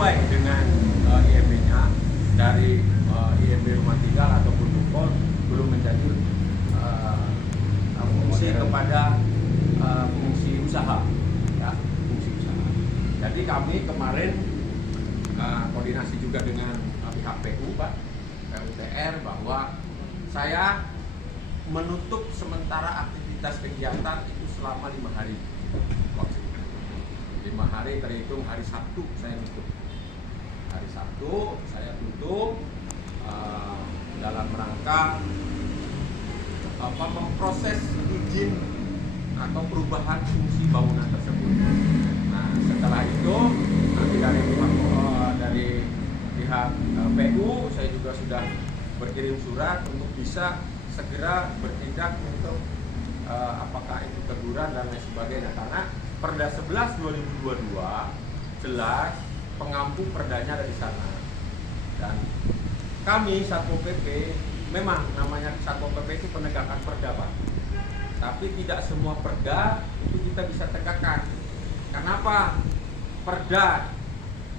sesuai dengan IMB-nya dari IMB rumah tinggal ataupun ruko belum menjadi fungsi kepada fungsi usaha, ya, fungsi usaha. Jadi kami kemarin koordinasi juga dengan pihak PU, Pak, PUTR, bahwa saya menutup sementara aktivitas kegiatan itu selama 5 hari. 5 hari terhitung hari Sabtu saya tutup. Hari Sabtu saya tutup dalam rangka memproses izin atau perubahan fungsi bangunan tersebut. Nah, setelah itu nanti dari pihak PU saya juga sudah berkirim surat untuk bisa segera bertindak untuk apakah itu teguran dan lain sebagainya, karena Perda 11 2022 jelas pengampu perdanya ada di sana. Dan kami Satpol PP, memang namanya Satpol PP itu penegakan perda, Pak. Tapi tidak semua perda itu kita bisa tegakkan. Kenapa? Perda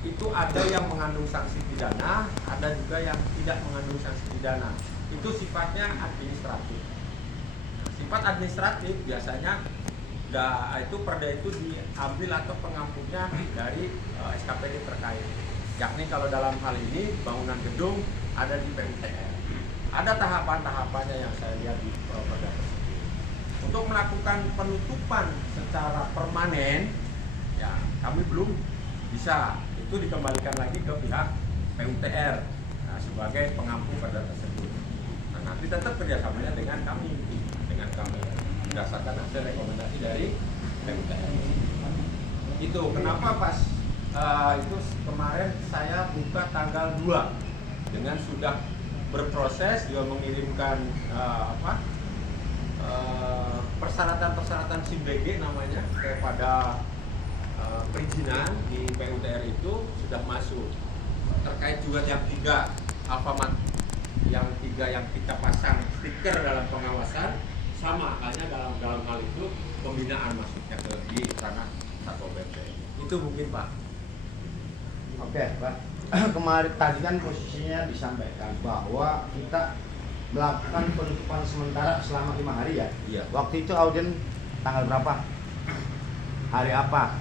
itu ada yang mengandung sanksi pidana, ada juga yang tidak mengandung sanksi pidana. Itu sifatnya administratif. Sifat administratif biasanya itu perda itu diambil atau pengampunya dari SKPD terkait. Yakni kalau dalam hal ini bangunan gedung ada di PUTR. Ada tahapan-tahapannya yang saya lihat di perda tersebut. Untuk melakukan penutupan secara permanen, ya kami belum bisa. Itu dikembalikan lagi ke pihak PUTR sebagai pengampu perda tersebut. Nah, nanti tetap kerjasamanya dengan kami berdasarkan hasil rekomendasi dari PUTR. Itu kenapa pas itu kemarin saya buka tanggal 2 dengan sudah berproses juga mengirimkan persyaratan SIM-BG namanya kepada perizinan di PUTR itu sudah masuk. Terkait juga yang 3 Alfamart, yang 3 yang kita pasang stiker dalam pengawasan, sama halnya dalam hal itu pembinaan masuknya ke di tanah Satpol PP. Itu mungkin, Pak. Oke, Pak. Kemarin tadi kan posisinya disampaikan bahwa kita melakukan penutupan sementara selama 5 hari ya. Iya. Waktu itu audien tanggal berapa? Hari apa?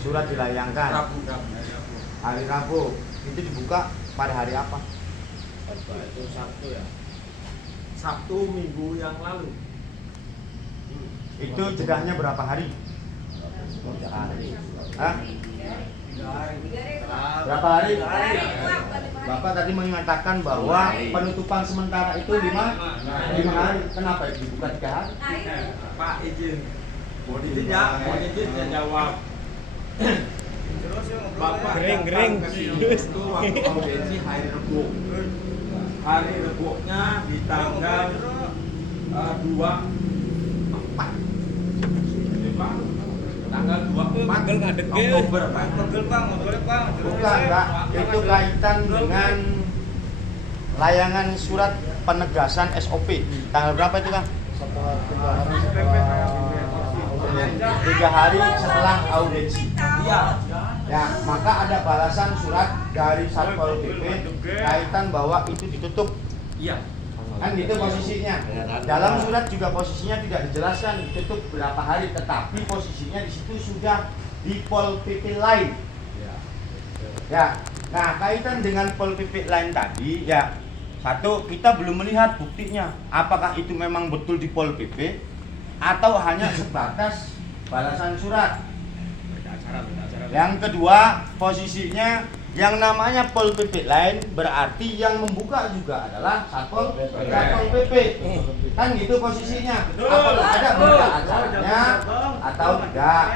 Surat dilayangkan. Rabu. Hari Rabu. Itu dibuka pada hari apa? Itu Sabtu ya. Sabtu minggu yang lalu. Itu jedahnya berapa hari? 3 hari. Hah? 3 hari. Berapa hari? Bapak tadi mengatakan bahwa penutupan sementara itu 5 hari. Kenapa itu dibuka 3 hari? Pak izin. Mohon izin ya, saya jawab. Bapak Gering. Itu waktu audiensi hari Rebo. Hari Rebo-nya di tanggal 24. Tanggal 24 Oktober, Pak. Bukan, Pak. Itu kaitan dengan layangan surat penegasan SOP. Tanggal berapa itu, Kang? 3 hari setelah audiensi. Iya. Ya, maka ada balasan surat dari Satpol PP kaitan bahwa itu ditutup. Iya. Kan gitu posisinya. Dalam surat juga posisinya tidak dijelaskan ditutup berapa hari, tetapi posisinya di situ sudah di Pol PP lain. Ya. Nah, kaitan dengan Pol PP lain tadi, ya satu, kita belum melihat buktinya. Apakah itu memang betul di Pol PP atau hanya sebatas balasan surat. Yang kedua, posisinya yang namanya Pol PP lain berarti yang membuka juga adalah Satpol PP. Kan gitu posisinya. Apakah ada berita acaranya atau tidak?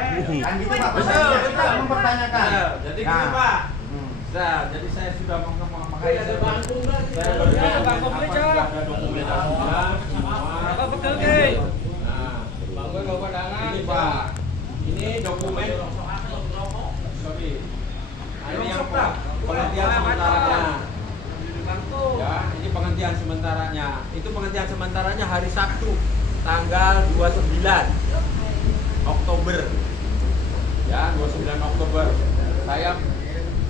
Kan gitu, Pak. Posisinya kita mempertanyakan. Jadi gini, Pak. Nah, jadi saya sudah makanya saya ada dokumentasinya semua. Apa betul, Ki? Nah, ini, Pak. Ini dokumen. Sorry. Ini yang penghentian sementaranya. Ya, ini penghentian sementaranya. Itu penghentian sementaranya hari Sabtu, tanggal 29 Oktober. Ya, 29 Oktober.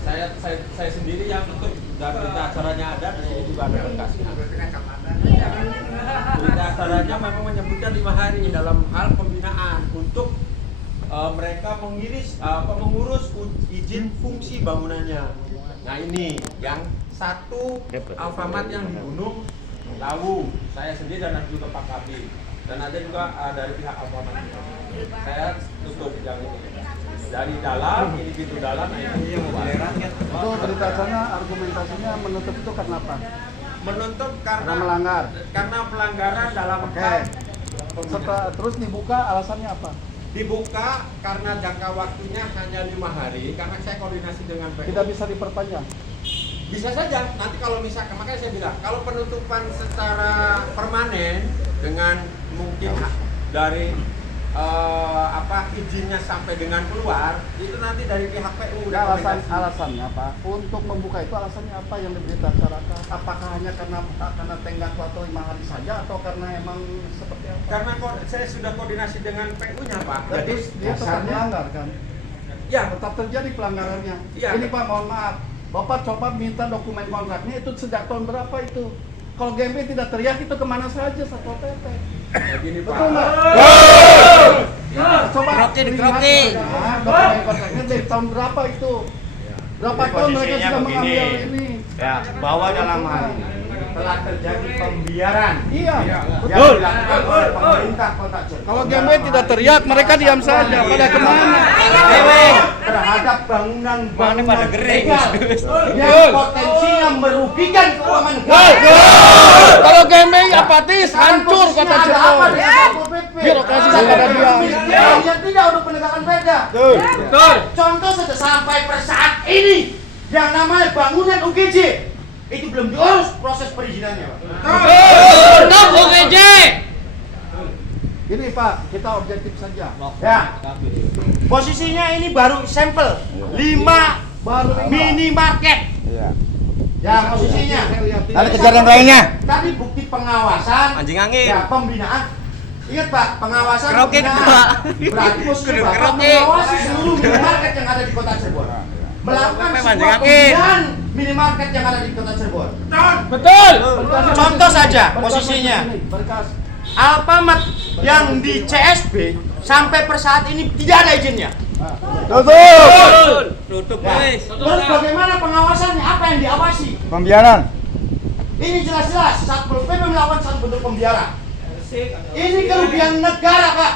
saya sendiri yang untuk dan berita acaranya ada di sini juga ada berkasnya. Berita acaranya memang menyebutkan 5 hari dalam hal pembinaan untuk mereka mengurus izin fungsi bangunannya. Nah ini yang satu Alfamart yang di Gunung Lawu, saya sendiri dan juga Pak Kabir, dan ada juga dari pihak Alfamart. Saya tutup yang ini dari dalam, ini pintu dalam, nah ini luar. Itu berita acaranya argumentasinya menutup itu karena apa? Menutup karena melanggar. Karena pelanggaran dalam Oke. hal Setelah terus dibuka alasannya apa? dibuka karena jangka waktunya hanya 5 hari karena saya koordinasi dengan PU. Tidak bisa diperpanjang. Bisa saja nanti kalau misalkan, makanya saya bilang kalau penutupan secara permanen dengan mungkin dari izinnya sampai dengan keluar itu nanti dari pihak PU udah Alasannya apa? Untuk membuka itu alasannya apa yang diberitakan? Apakah hanya karena tenggat waktu 5 hari saja atau karena emang seperti apa? karena saya sudah koordinasi dengan PU-nya Pak. Jadi dia tetap melanggar kan? Ya, Tetap terjadi pelanggarannya. Iya. Ini Pak, mohon maaf. Bapak coba minta dokumen kontraknya itu sejak tahun berapa itu? Kalau GMP tidak teriak itu kemana saja Satpol PP? begini Pak. Betul nggak? Coba Dikerokin. Nah, dokumen kontraknya dari tahun berapa itu? Berapa Jadi tahun mereka posisinya sudah begini. mengambil ini? Ya, bahwa dalam hal ini telah terjadi pembiaran Iya, yang betul. dilakukan oleh pemerintah Kota Cirebon. Kalau GMB tidak teriak, mereka diam saja. Pada kemana? Terhadap bangunan pada gering. legal yang potensinya merugikan keuangan negara. Kalau GMB apatis, hancur Kota Posisinya ada Cirebon. apa di Satpol PP? Birokrasi Ada pada diam. yang tidak untuk penegakan perda. Betul. Contoh saja sampai per saat ini yang namanya bangunan UGJ itu belum diurus proses perizinannya, Pak. Untuk UGJ. Ini Pak, kita objektif saja. Ya. Posisinya ini baru sampel 5 Baru minimarket. Ya, posisinya. Ada kejadian lainnya. Tadi bukti pengawasan. Anjing angin. Ya, pembinaan. Ingat Pak, pengawasan Kerokin, pembinaan. Pak. Berarti posisi Kudu Bapak kerokin. mengawasi seluruh minimarket yang ada di Kota Cirebon. Melakukan Anjing sebuah angin. pembinaan minimarket yang ada di Kota Cirebon. Betul. Contoh saja posisinya. Berkas. Alfamart yang di CSB sampai per saat ini tidak ada izinnya. Tutup Ya. guys. Terus bagaimana pengawasannya? Apa yang diawasi? Pembiaran. Ini jelas-jelas Satpol PP melakukan satu bentuk pembiaran. Ini kerugian negara, Pak.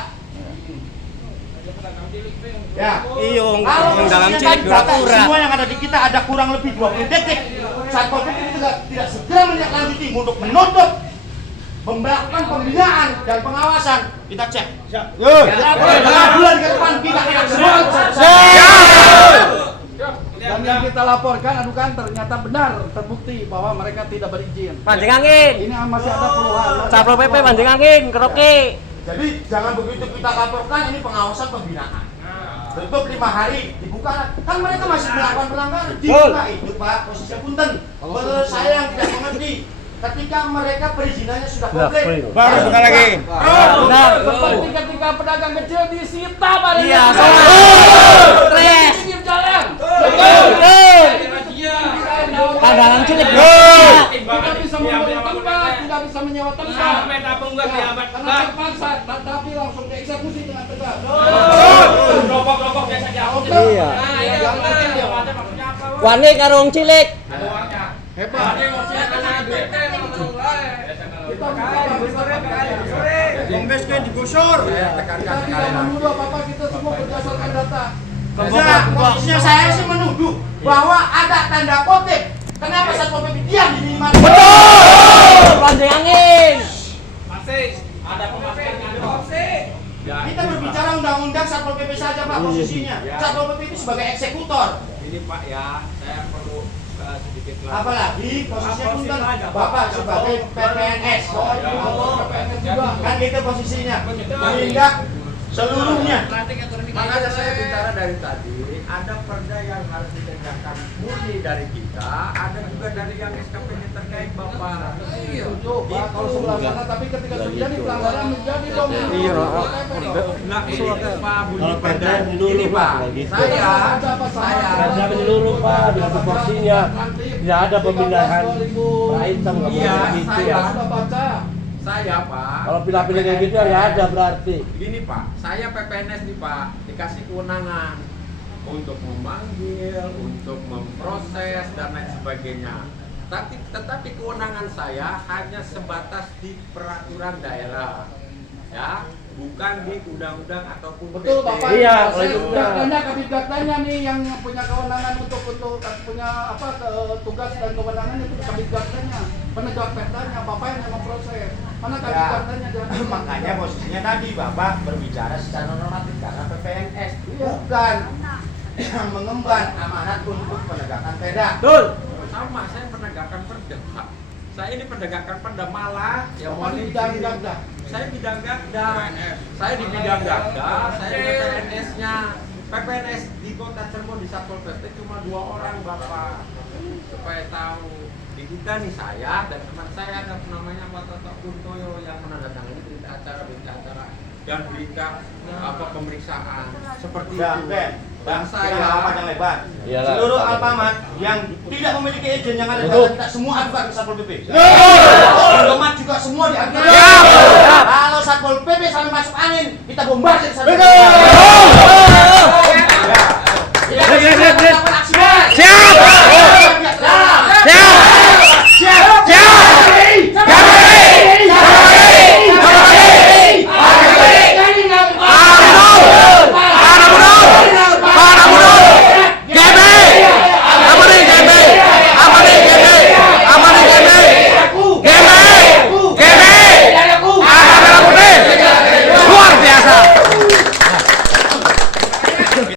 Ya. Iya, Kalau yang dalam posisinya cilik tadi data dura-dura. semua yang ada di kita ada kurang lebih 20 detik. Satpol PP tidak segera menindaklanjuti untuk menutup, melakukan pembinaan dan pengawasan. Kita cek. Dalam bulan ke depan kita akan semua. Dan yang kita laporkan adukan ternyata benar terbukti bahwa mereka tidak berizin. Mancing angin. Ini masih ada puluhan. Satpol PP mancing angin, keroki. Jadi jangan begitu kita laporkan ini pengawasan pembinaan. Tutup 5 hari dibuka, kan mereka masih melakukan pelanggaran. Dibuka itu Pak, posisi punten. Menurut saya yang tidak mengerti, ketika mereka perizinannya sudah komplit, Baru buka lagi. Benar. Seperti ketika pedagang kecil disita barangnya. Iya, stres. Pinggir jalan. Pandangan cilik. Tidak bisa membeli tempat, tidak bisa menyewa tempat. Karena terpaksa, tapi langsung dieksekusi dengan tegas. Iya. Wani karung cilik. Hebat. Kita kombesnya digusur. kita tidak menuduh apa-apa, kita semua berdasarkan data. Nah, posisinya saya sih menuduh bahwa ada tanda kutip. Kenapa Satpol PP diam di minimarket? Mancing angin. Kita berbicara undang-undang Satpol PP saja Pak posisinya. Satpol PP itu sebagai eksekutor. Ini Pak ya, saya perlu sedikit lagi. Apalagi posisinya punten Bapak sebagai PPNS. PPNS juga. Kan gitu posisinya. Sehingga seluruhnya. Makanya saya bicara dari tadi, ada perda yang harus ditegakkan murni dari kita, ada juga dari yang SKPD terkait Bapak. Itu Pak, kalau sebelah sana tapi ketika terjadi pelanggaran menjadi dong. Iya, Nah, ini Pak bunyi Kalau perda perda menyeluruh, ini Pak. Pak, gitu. Saya Perda menyeluruh Pak, dengan proporsinya tidak ada pemindahan item nggak boleh Iya, gitu saya ya. Sudah baca. saya Pak. Kalau pilih-pilih kayak gitu ya nggak ada berarti. Gini Pak, saya PPNS nih Pak, dikasih kewenangan untuk memanggil, untuk memproses dan lain sebagainya. Tetapi kewenangan saya hanya sebatas di peraturan daerah, ya, bukan di undang-undang ataupun Betul PT. Bapak. Iya, Saya kalau itu benar. Katanya kabit nih yang punya kewenangan untuk punya apa tugas dan kewenangan itu kabit penegak perdanya, Bapak yang memproses. Mana kabit Ya, dia? makanya posisinya tadi Bapak berbicara secara normatif karena PPNS Iya. bukan yang mengemban amanat untuk penegakan perda. Betul. Sama, saya penegakan perda. Saya ini penegakan perda malah yang Bapak di bidang gagda. Saya bidang gagda. Saya di bidang gagda, saya PPNS-nya. PPNS di Kota Cirebon di Satpol PP cuma 2 orang Bapak. Supaya tahu di kita nih saya dan teman saya ada namanya Pak Toto Kuntoyo yang menandatangani berita acara dan berita pemeriksaan seperti Dan itu. Ben, Dan saya panjang lebar. Iyalah. Seluruh Alfamart yang tidak memiliki izin yang ada di Betul. data kita semua adukan ke Satpol PP. Alfamart juga semua diadukan. Kalau Satpol PP sampai masuk angin, kita bombardir Satpol PP.